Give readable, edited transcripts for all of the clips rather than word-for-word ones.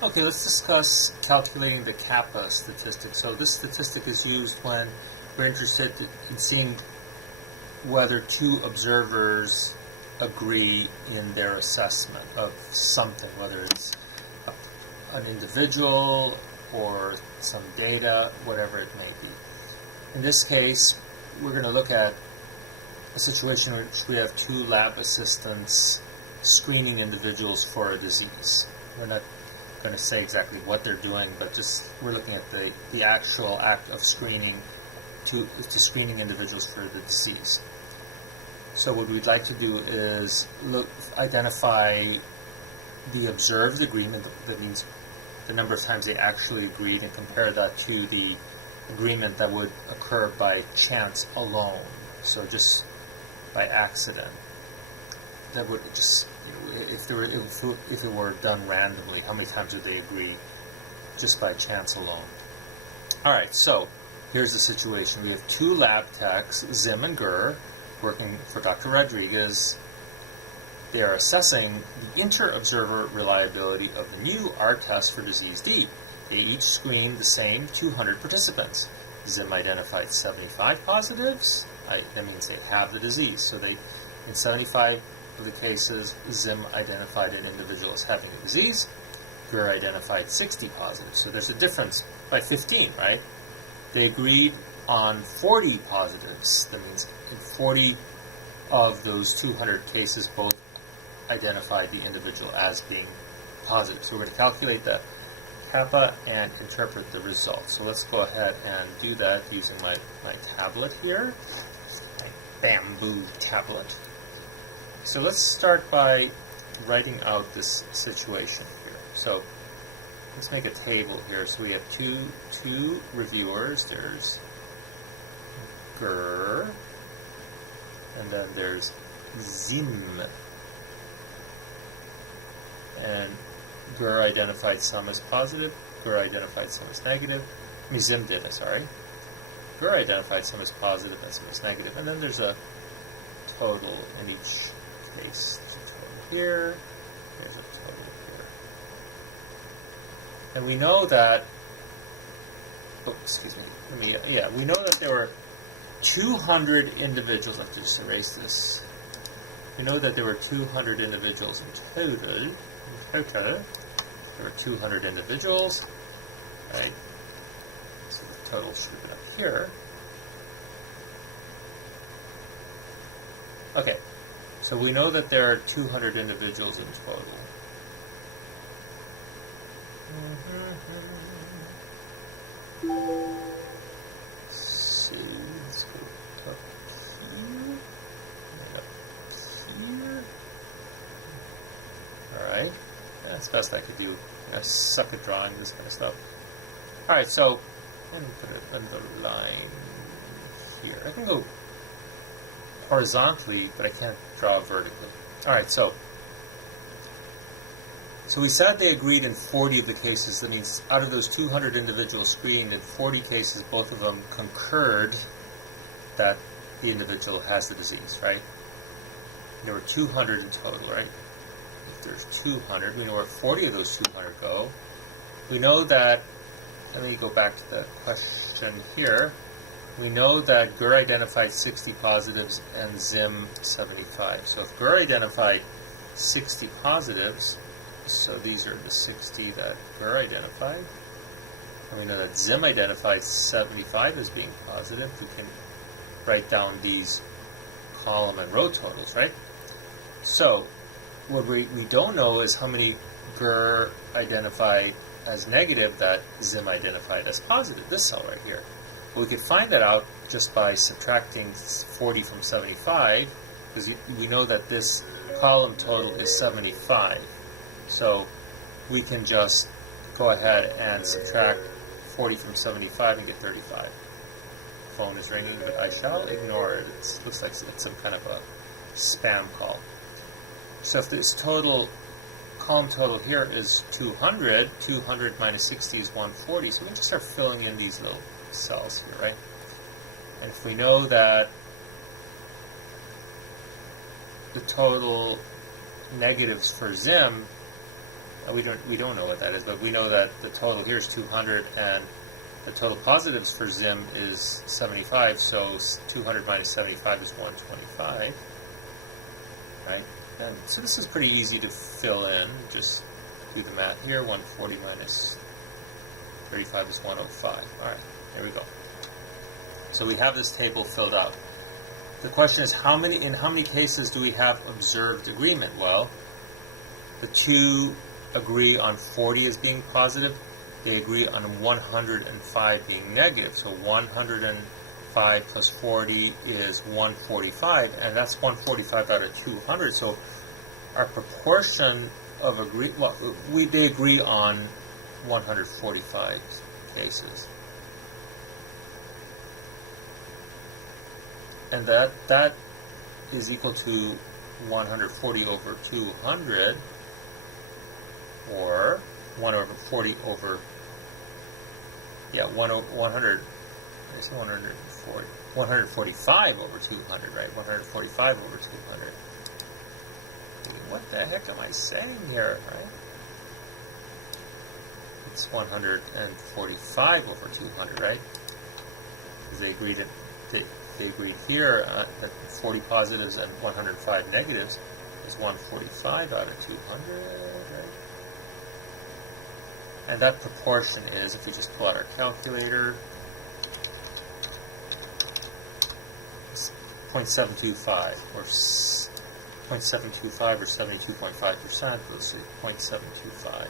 Okay, let's discuss calculating the Kappa statistic. So this statistic is used when we're interested in seeing whether two observers agree in their assessment of something, whether it's an individual or some data, whatever it may be. In this case, we're going to look at a situation in which we have two lab assistants screening individuals for a disease. We're not going to say exactly what they're doing, but just we're looking at the actual act of screening to screening individuals for the disease. So what we'd like to do is identify the observed agreement, that means the number of times they actually agreed, and compare that to the agreement that would occur by chance alone, so just by accident. That would just, if it were done randomly, how many times would they agree just by chance alone? Alright, so here's the situation. We have two lab techs, Zim and Gur, working for Dr. Rodriguez. They are assessing the inter-observer reliability of the new R test for disease D. They each screened the same 200 participants. Zim identified 75 positives. That means they have the disease. So in 75 of the cases, Zim identified an individual as having the disease. Gur identified 60 positives. So there's a difference by 15, right? They agreed on 40 positives. That means in 40 of those 200 cases, both identified the individual as being positive. So we're going to calculate the Kappa and interpret the results. So let's go ahead and do that using my tablet here, my bamboo tablet. So let's start by writing out this situation here. So let's make a table here. So we have two reviewers. There's Gur, and then there's Zim. And Gur identified some as positive, Gur identified some as negative. Zim did, sorry. Gur identified some as positive and some as negative. And then there's a total in each case. There's a total here, there's a total here. And we know that, we know that there were 200 individuals. Let's just erase this. We know that there were 200 individuals in total. There were 200 individuals, right? So the total should have been up here. Okay, so we know that there are 200 individuals in total. Let's see, let's go up here, and up here. Alright. That's the best I could do. I suck at drawing this kind of stuff. Alright, so let me put it on the line here. I can go horizontally, but I can't draw vertically. Alright, so we said they agreed in 40 of the cases. That means out of those 200 individuals screened, in 40 cases, both of them concurred that the individual has the disease, right? There were 200 in total, right? There's 200. We know where 40 of those 200 go. We know that, let me go back to the question here. We know that Gur identified 60 positives and Zim 75. So if Gur identified 60 positives, so these are the 60 that Gur identified. And we know that Zim identified 75 as being positive. We can write down these column and row totals, right? So what we don't know is how many Gur identified as negative that Zim identified as positive, this cell right here. Well, we could find that out just by subtracting 40 from 75, because we know that this column total is 75. So we can just go ahead and subtract 40 from 75 and get 35. Phone is ringing, but I shall ignore it. It looks like it's some kind of a spam call. So if this column total here is 200, 200 minus 60 is 140, so we can just start filling in these little cells here, right? And if we know that the total negatives for Zim We don't know what that is, but we know that the total here is 200, and the total positives for Zim is 75. So 200 minus 75 is 125, right? And so this is pretty easy to fill in. Just do the math here. 140 minus 35 is 105. All right, there we go. So we have this table filled out. The question is, in how many cases do we have observed agreement? Well, the two agree on 40 as being positive. They agree on 105 being negative. So 105 plus 40 is 145, and that's 145 out of 200. So our proportion of they agree on 145 cases. And that is equal to 140 over 200, or 1 over 40 over, 100, there's 140, 145 over 200, right? 145 over 200. What the heck am I saying here, right? It's 145 over 200, right? Because they agreed here that 40 positives and 105 negatives is 145 out of 200, right? And that proportion is, if we just pull out our calculator, it's 0.725 or 0.725 or 72.5%. Let's say 0.725.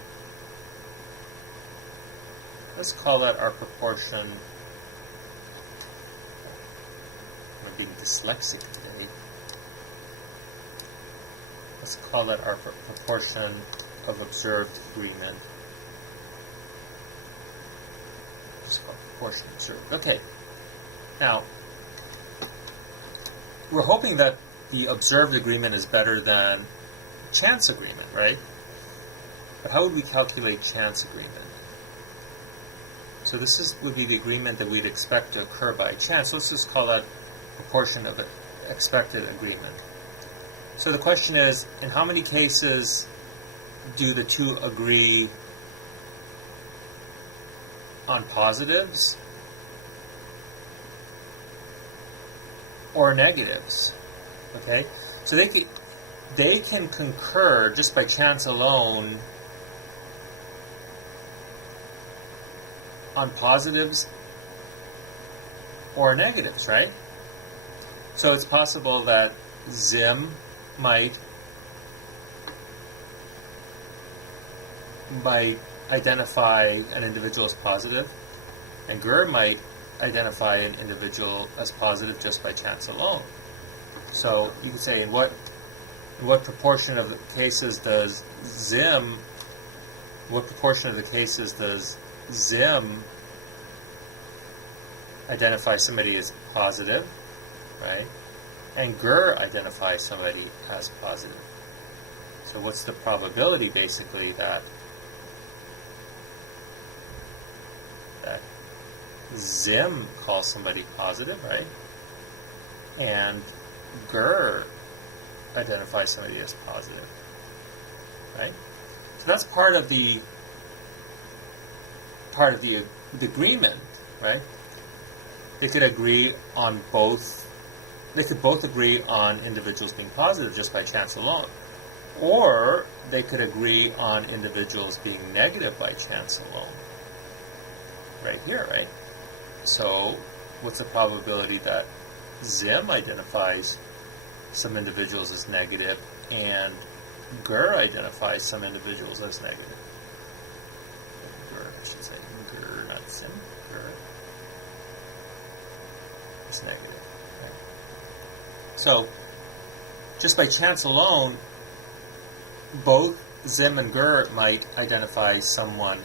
Let's call that our proportion. I'm being dyslexic today. Let's call that our proportion of observed agreement. Just call it proportion observed. Okay. Now, we're hoping that the observed agreement is better than chance agreement, right? But how would we calculate chance agreement? So this would be the agreement that we'd expect to occur by chance. Let's just call that proportion of expected agreement. So the question is, in how many cases do the two agree on positives or negatives? Okay, so they can concur just by chance alone on positives or negatives, right? So it's possible that Zim might identify an individual as positive, and Gur might identify an individual as positive just by chance alone. So you could say, in what proportion of the cases does Zim identify somebody as positive, right? And Gur identifies somebody as positive. So what's the probability, basically, that Zim calls somebody positive, right? And Gur identifies somebody as positive, right? So that's part of the agreement, right? They could agree on both. They could both agree on individuals being positive just by chance alone, or they could agree on individuals being negative by chance alone. Right here, right? So, what's the probability that Zim identifies some individuals as negative and Gur identifies some individuals as negative? Gur, I should say. Gur, not Zim. Gur is negative. Right? So, just by chance alone, both Zim and Gur might identify someone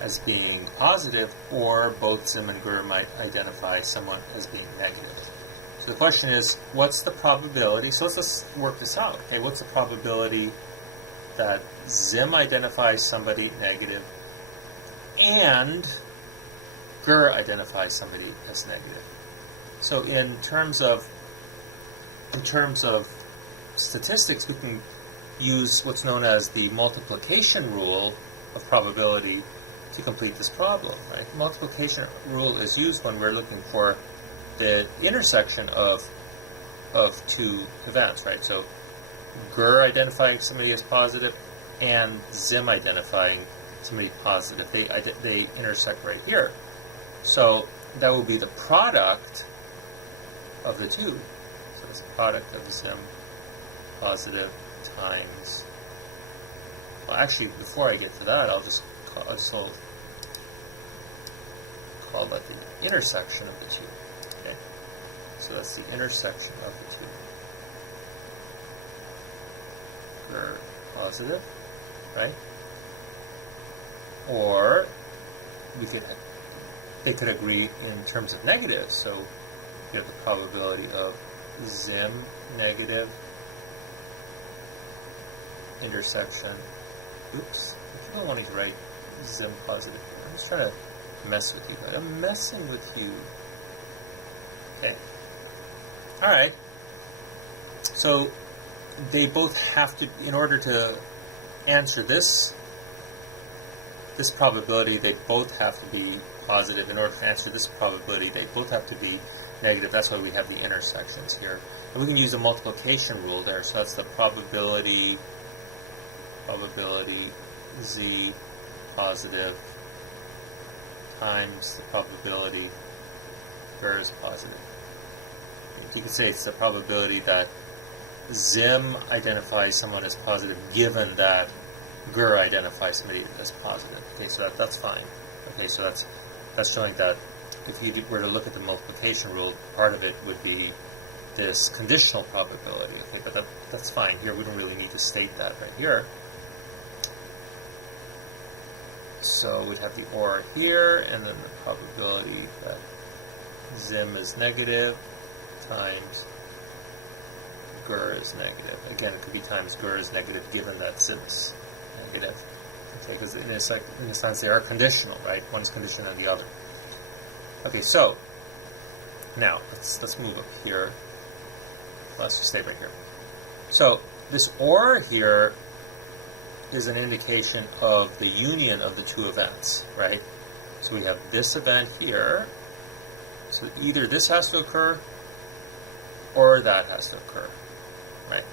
as being positive, or both Zim and Gur might identify someone as being negative. So the question is, what's the probability? So let's work this out. Okay, what's the probability that Zim identifies somebody negative and Gur identifies somebody as negative? So in terms of statistics, we can use what's known as the multiplication rule of probability to complete this problem, right? The multiplication rule is used when we're looking for the intersection of two events, right? So GER identifying somebody as positive and ZIM identifying somebody positive. They intersect right here. So that will be the product of the two. So it's the product of ZIM positive times. Well, actually, before I get to that, I'll just call that the intersection of the two. Okay, so that's the intersection of the two. GER positive, right? Or they could agree in terms of negative. So you have the probability of ZIM negative intersection. Oops, I don't want to write ZIM positive here. I'm just trying to mess with you, but I'm messing with you. Okay. All right. So they both have to, in order to answer this probability, they both have to be positive. In order to answer this probability, they both have to be negative. That's why we have the intersections here. And we can use a multiplication rule there. So that's the probability Z positive times the probability GER is positive. You could say it's the probability that ZIM identifies someone as positive given that GER identifies somebody as positive. Okay, so that's fine. Okay, so that's showing that if you were to look at the multiplication rule, part of it would be this conditional probability. Okay, but that's fine. Here we don't really need to state that right here. So we'd have the OR here, and then the probability that ZIM is negative times GER is negative. Again, it could be times GER is negative given that ZIM is negative. Okay, because in a sense they are conditional, right? One is conditional on the other. Okay, so now let's move up here. Let's just stay right here. So this OR here is an indication of the union of the two events, right? So we have this event here. So either this has to occur or that has to occur, right?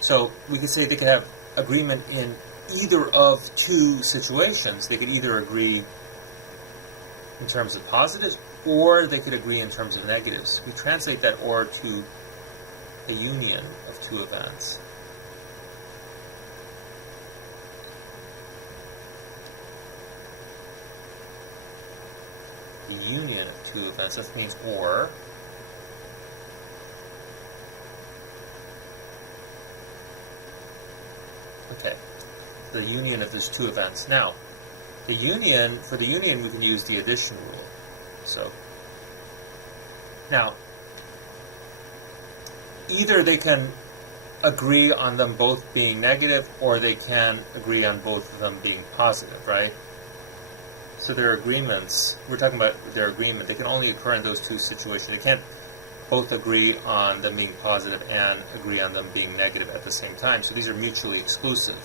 So we could say they could have agreement in either of two situations. They could either agree in terms of positives or they could agree in terms of negatives. We translate that OR to a union of two events. The union of two events, that means OR. Okay, the union of those two events. Now, for the union we can use the addition rule. So, now, either they can agree on them both being negative or they can agree on both of them being positive, right? So their agreements, we're talking about their agreement, they can only occur in those two situations. They can't both agree on them being positive and agree on them being negative at the same time. So these are mutually exclusive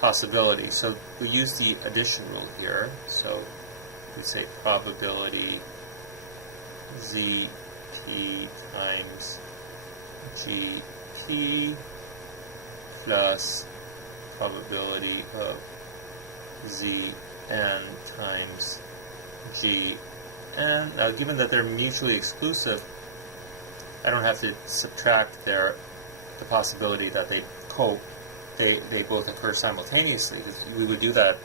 possibilities. So we use the addition rule here. So we say probability ZP times GP plus probability of ZN times GN. Now, given that they're mutually exclusive, I don't have to subtract the possibility that they both occur simultaneously, because we would do that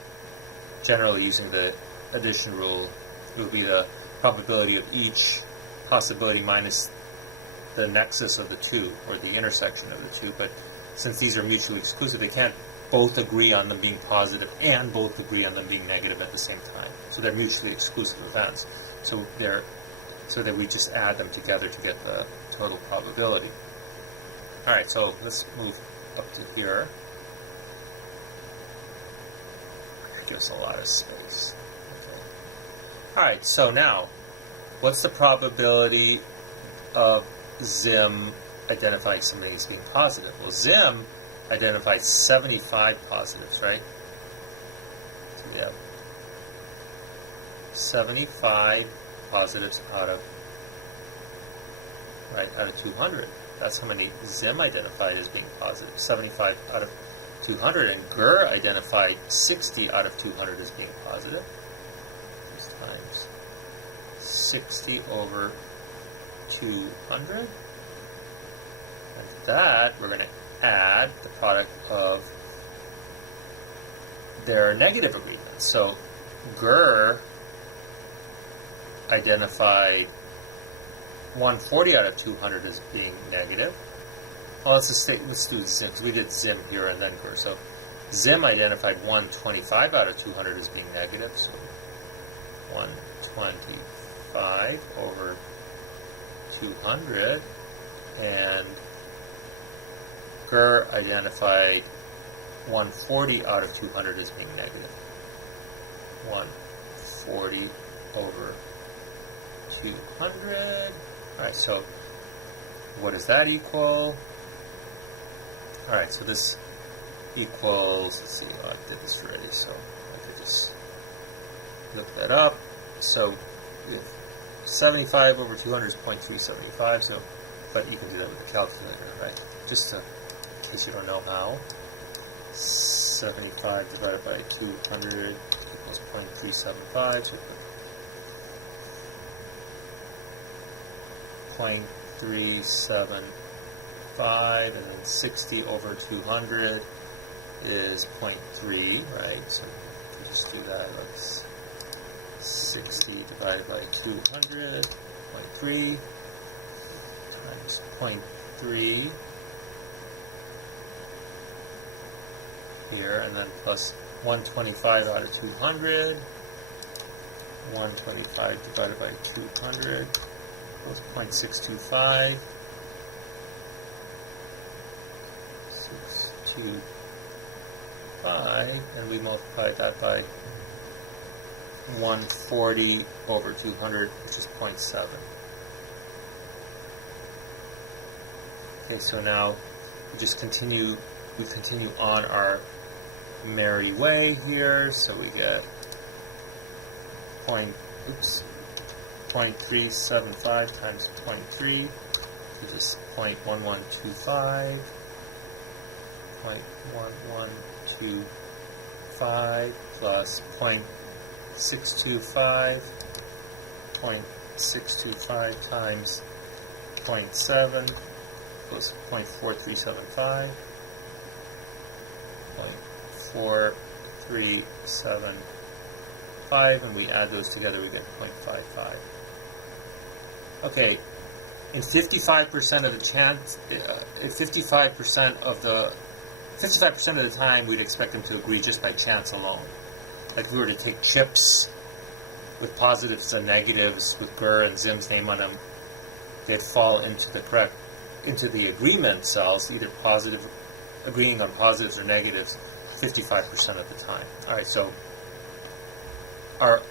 generally using the addition rule. It would be the probability of each possibility minus the nexus of the two, or the intersection of the two. But since these are mutually exclusive, they can't both agree on them being positive and both agree on them being negative at the same time. So they're mutually exclusive events. So that we just add them together to get the total probability. All right, so let's move up to here. Give us a lot of space. Okay. All right, so now, what's the probability of ZIM identifying something as being positive. Well, Zim identified 75 positives, right? So we have 75 positives out of 200. That's how many Zim identified as being positive. 75 out of 200, and Gur identified 60 out of 200 as being positive. This times 60 over 200. And that we're going to add the product of their negative agreements. So Gur identified 140 out of 200 as being negative. Well, let's do Zim. We did Zim here and then Gur. So Zim identified 125 out of 200 as being negative. So 125 over 200, and Gur identified 140 out of 200 as being negative. 140 over 200. Alright, so what does that equal? Alright, so this equals, let's see, I did this already, so I could just look that up. So if 75 over 200 is 0.375, so, but you can do that with the calculator, right? Just in case you don't know how. 75 divided by 200 equals 0.375, so 0.375, and then 60 over 200 is 0.3, right? So if you just do that, let's 60 divided by 200, 0.3 times 0.3 here, and then plus 125 out of 200, 125 divided by 200 equals 0.625, 625, and we multiply that by 140 over 200, which is 0.7. Okay, so now we continue on our merry way here, so we get 0.375 times 0.3, which is 0.1125, 0.1125 plus 0.625, 0.625 times 0.7 equals 0.4375, 0.4375, and we add those together, we get 0.55. Okay, in 55% of the chance, 55% of the time, we'd expect them to agree just by chance alone. Like if we were to take chips with positives and negatives with Gur and Zim's name on them, they'd fall into the agreement cells, either agreeing on positives or negatives, 55% of the time. All right, so our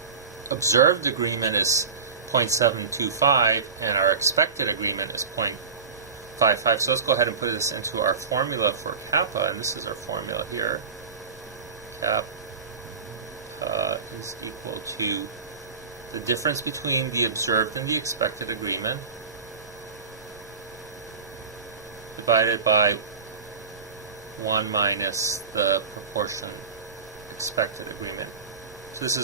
observed agreement is 0.725, and our expected agreement is 0.55. So let's go ahead and put this into our formula for kappa, and this is our formula here. Kappa is equal to the difference between the observed and the expected agreement divided by 1 minus the proportion expected agreement. So this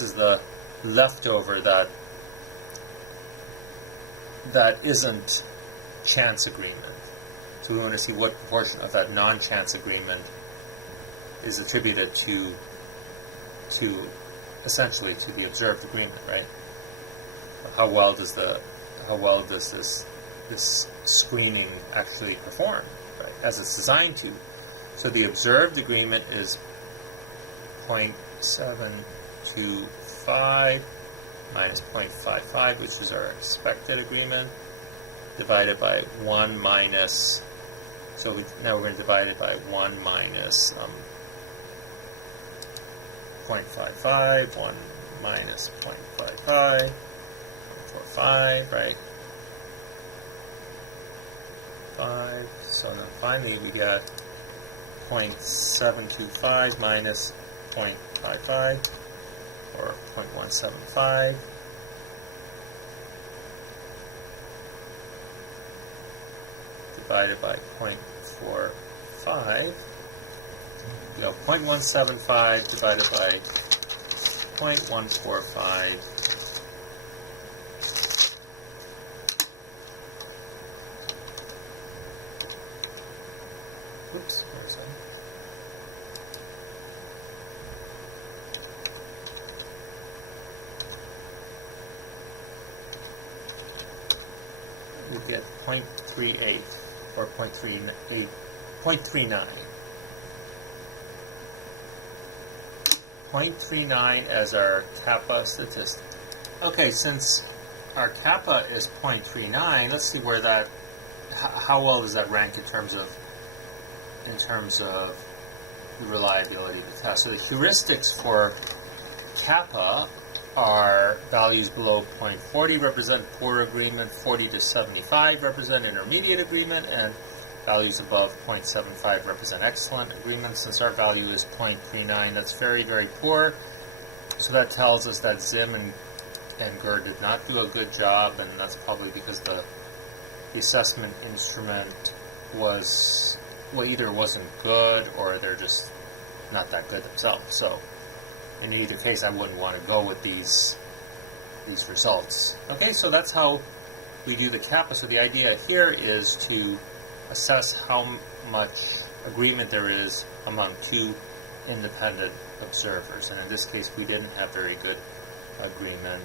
is the leftover that isn't chance agreement. So we want to see what proportion of that non-chance agreement is attributed to essentially to the observed agreement, right? How well does this screening actually perform, right, as it's designed to? So the observed agreement is 0.725 minus 0.55, which is our expected agreement, divided by 1 minus, so now we're going to divide it by 1 minus 0.55, 1 minus 0.55, 0.45, right? 0.75. So then finally we get 0.725 minus 0.55, or 0.175. Divided by 0.45. You know, 0.175 divided by 0.145. Oops, where's that? We get 0.38 or 0.39. 0.39 as our kappa statistic. Okay, since our kappa is 0.39, let's see where that, how well does that rank in terms of the reliability of the test. So the heuristics for kappa are values below 0.40 represent poor agreement, 40 to 75 represent intermediate agreement, and values above 0.75 represent excellent agreement. Since our value is 0.39, that's very, very poor. So that tells us that Zim and Gur did not do a good job, and that's probably because the assessment instrument was, well, either wasn't good or they're just not that good themselves. So in either case, I wouldn't want to go with these results. Okay, so that's how we do the kappa. So the idea here is to assess how much agreement there is among two independent observers. And in this case, we didn't have very good agreement.